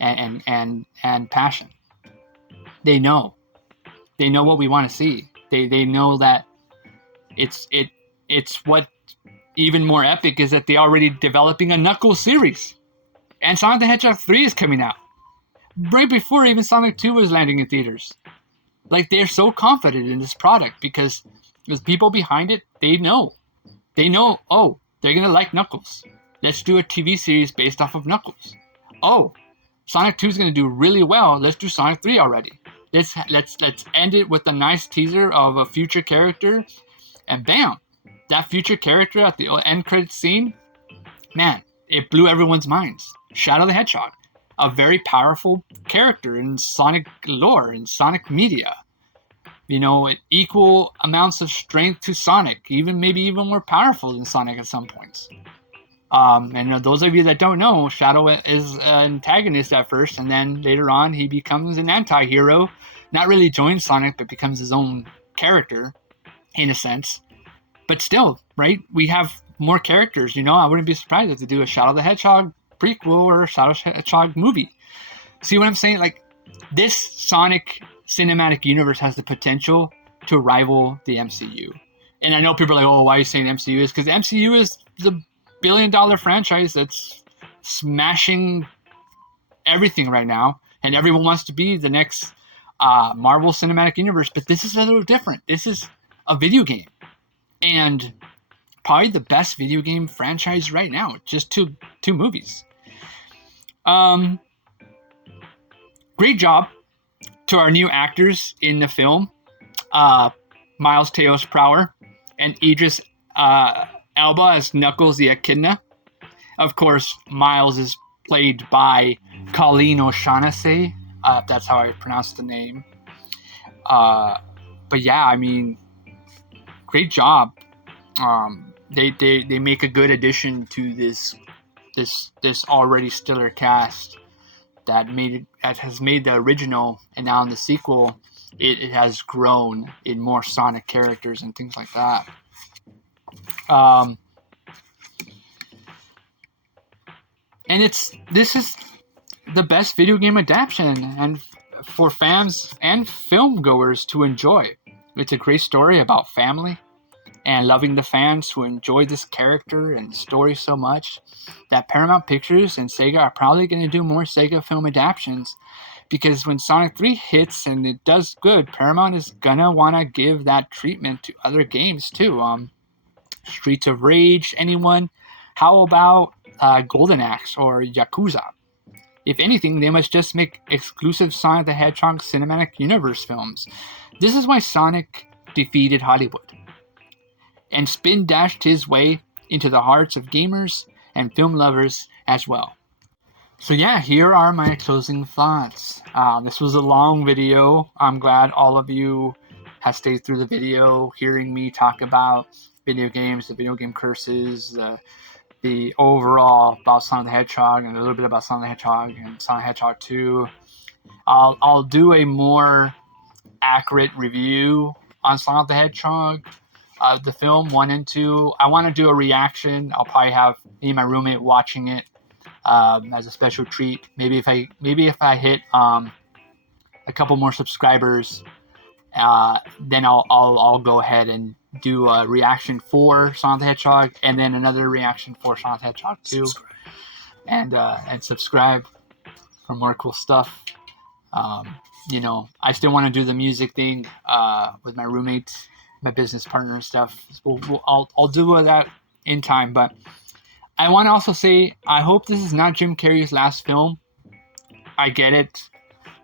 and passion. They know. They know what we want to see. They know that it's what even more epic is that they're already developing a Knuckles series. And Sonic the Hedgehog 3 is coming out. Right before even Sonic 2 was landing in theaters. Like, they're so confident in this product because the people behind it, they know. They know, oh, they're going to like Knuckles. Let's do a TV series based off of Knuckles. Oh, Sonic 2 is going to do really well. Let's do Sonic 3 already. Let's end it with a nice teaser of a future character. And bam, that future character at the end credits scene, man, it blew everyone's minds. Shadow the Hedgehog. A very powerful character in Sonic lore, in Sonic media. You know, equal amounts of strength to Sonic, maybe even more powerful than Sonic at some points. And those of you that don't know, Shadow is an antagonist at first, and then later on he becomes an anti-hero. Not really joins Sonic, but becomes his own character, in a sense. But still, right? We have more characters. You know, I wouldn't be surprised if they do a Shadow the Hedgehog prequel or a Shadow the Hedgehog movie. See what I'm saying? Like, this Sonic cinematic universe has the potential to rival the MCU. And I know people are like, oh, why are you saying MCU? Is because the MCU is the billion-dollar franchise that's smashing everything right now, and everyone wants to be the next Marvel Cinematic Universe. But this is a little different. This is a video game, and probably the best video game franchise right now. Just two movies. Great job to our new actors in the film, Miles Teos Prower and Idris Elba as Knuckles the Echidna. Of course, Miles is played by Colleen O'Shaughnessy, if that's how I pronounce the name. But yeah, I mean, great job. They make a good addition to this already stellar cast that has made the original, and now in the sequel, it has grown in more Sonic characters and things like that. And this is the best video game adaptation, and for fans and film goers to enjoy. It's a great story about family and loving the fans who enjoy this character and story so much that Paramount Pictures and Sega are probably going to do more Sega film adaptations, because when Sonic 3 hits and it does good, Paramount is going to want to give that treatment to other games too. Streets of Rage, anyone? How about Golden Axe or Yakuza? If anything, they must just make exclusive Sonic the Hedgehog cinematic universe films. This is why Sonic defeated Hollywood and spin dashed his way into the hearts of gamers and film lovers as well. So yeah, here are my closing thoughts. This was a long video. I'm glad all of you have stayed through the video, hearing me talk about video games, the video game curses, the overall about Sonic the Hedgehog, and a little bit about Sonic the Hedgehog and Sonic the Hedgehog 2. I'll do a more accurate review on Sonic the Hedgehog, the film 1 and 2. I want to do a reaction. I'll probably have me and my roommate watching it as a special treat. Maybe if I hit a couple more subscribers, then I'll go ahead and do a reaction for Sonic the Hedgehog, and then another reaction for Sonic the Hedgehog 2. And subscribe for more cool stuff. I still want to do the music thing with my roommate, my business partner and stuff. I'll do that in time, but I want to also say I hope this is not Jim Carrey's last film. I get it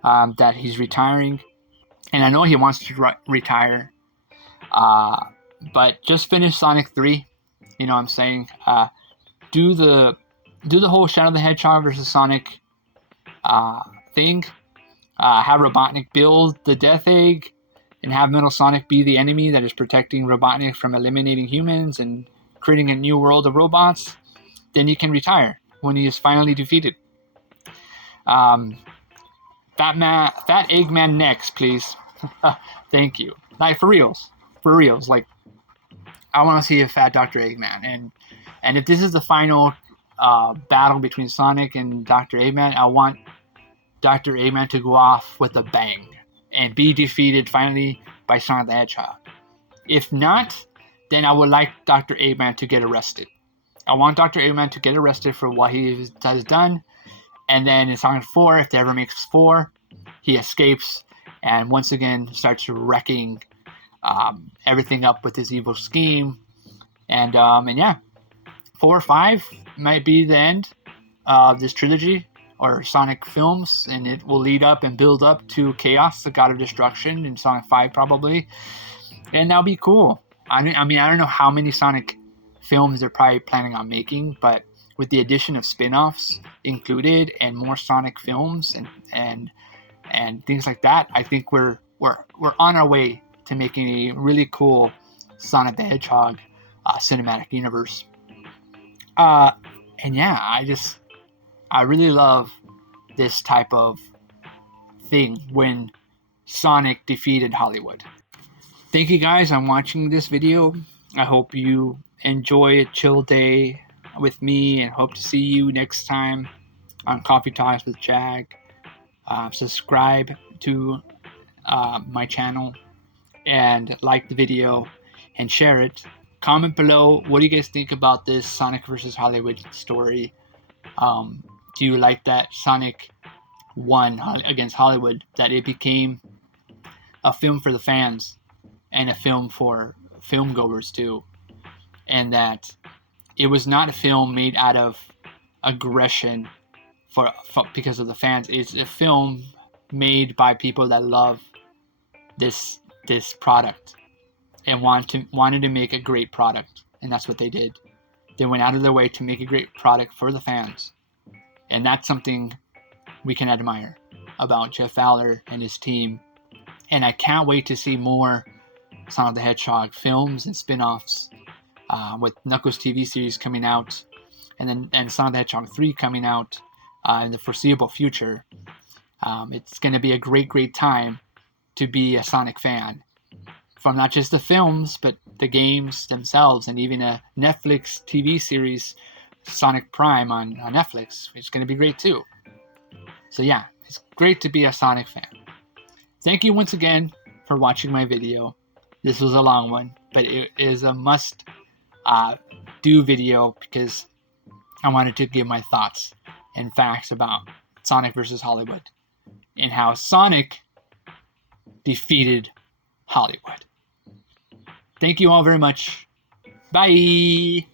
that he's retiring, and I know he wants to retire. But just finish Sonic 3. You know what I'm saying? Do the whole Shadow the Hedgehog versus Sonic thing. Have Robotnik build the Death Egg, and have Metal Sonic be the enemy that is protecting Robotnik from eliminating humans and creating a new world of robots. Then you can retire when he is finally defeated. Fat Eggman next, please. Thank you. Like, for reals. Like, I want to see a fat Dr. Eggman. And if this is the final battle between Sonic and Dr. Eggman, I want Dr. Eggman to go off with a bang and be defeated finally by Sonic the Hedgehog. If not, then I would like Dr. Eggman to get arrested. I want Dr. Eggman to get arrested for what he has done. And then in Sonic 4, if they ever makes 4, he escapes and once again starts wrecking everything up with his evil scheme. And yeah, 4 or 5 might be the end of this trilogy or Sonic films, and it will lead up and build up to Chaos, the God of Destruction, in Sonic 5 probably. And that'll be cool. I mean, I don't know how many Sonic films they're probably planning on making, but with the addition of spin-offs included and more Sonic films and things like that, I think we're on our way to making a really cool Sonic the Hedgehog cinematic universe. And yeah, I really love this type of thing when Sonic defeated Hollywood. Thank you guys on watching this video. I hope you enjoy a chill day with me and hope to see you next time on Coffee Talks with Jag. Subscribe to my channel and like the video and share it. Comment below, what do you guys think about this Sonic versus Hollywood story? Do you like that Sonic won against Hollywood, that it became a film for the fans and a film for film goers too, and that it was not a film made out of aggression for because of the fans? It's a film made by people that love this product and wanted to make a great product, and that's what they did. They went out of their way to make a great product for the fans, and that's something we can admire about Jeff Fowler and his team. And I can't wait to see more Sonic the Hedgehog films and spin-offs, with Knuckles TV series coming out, and Sonic the Hedgehog 3 coming out in the foreseeable future. It's going to be a great time to be a Sonic fan, from not just the films, but the games themselves, and even a Netflix TV series, Sonic Prime on Netflix. It's going to be great too. So yeah, it's great to be a Sonic fan. Thank you once again for watching my video. This was a long one, but it is a must do video because I wanted to give my thoughts and facts about Sonic versus Hollywood and how Sonic defeated Hollywood. Thank you all very much. Bye!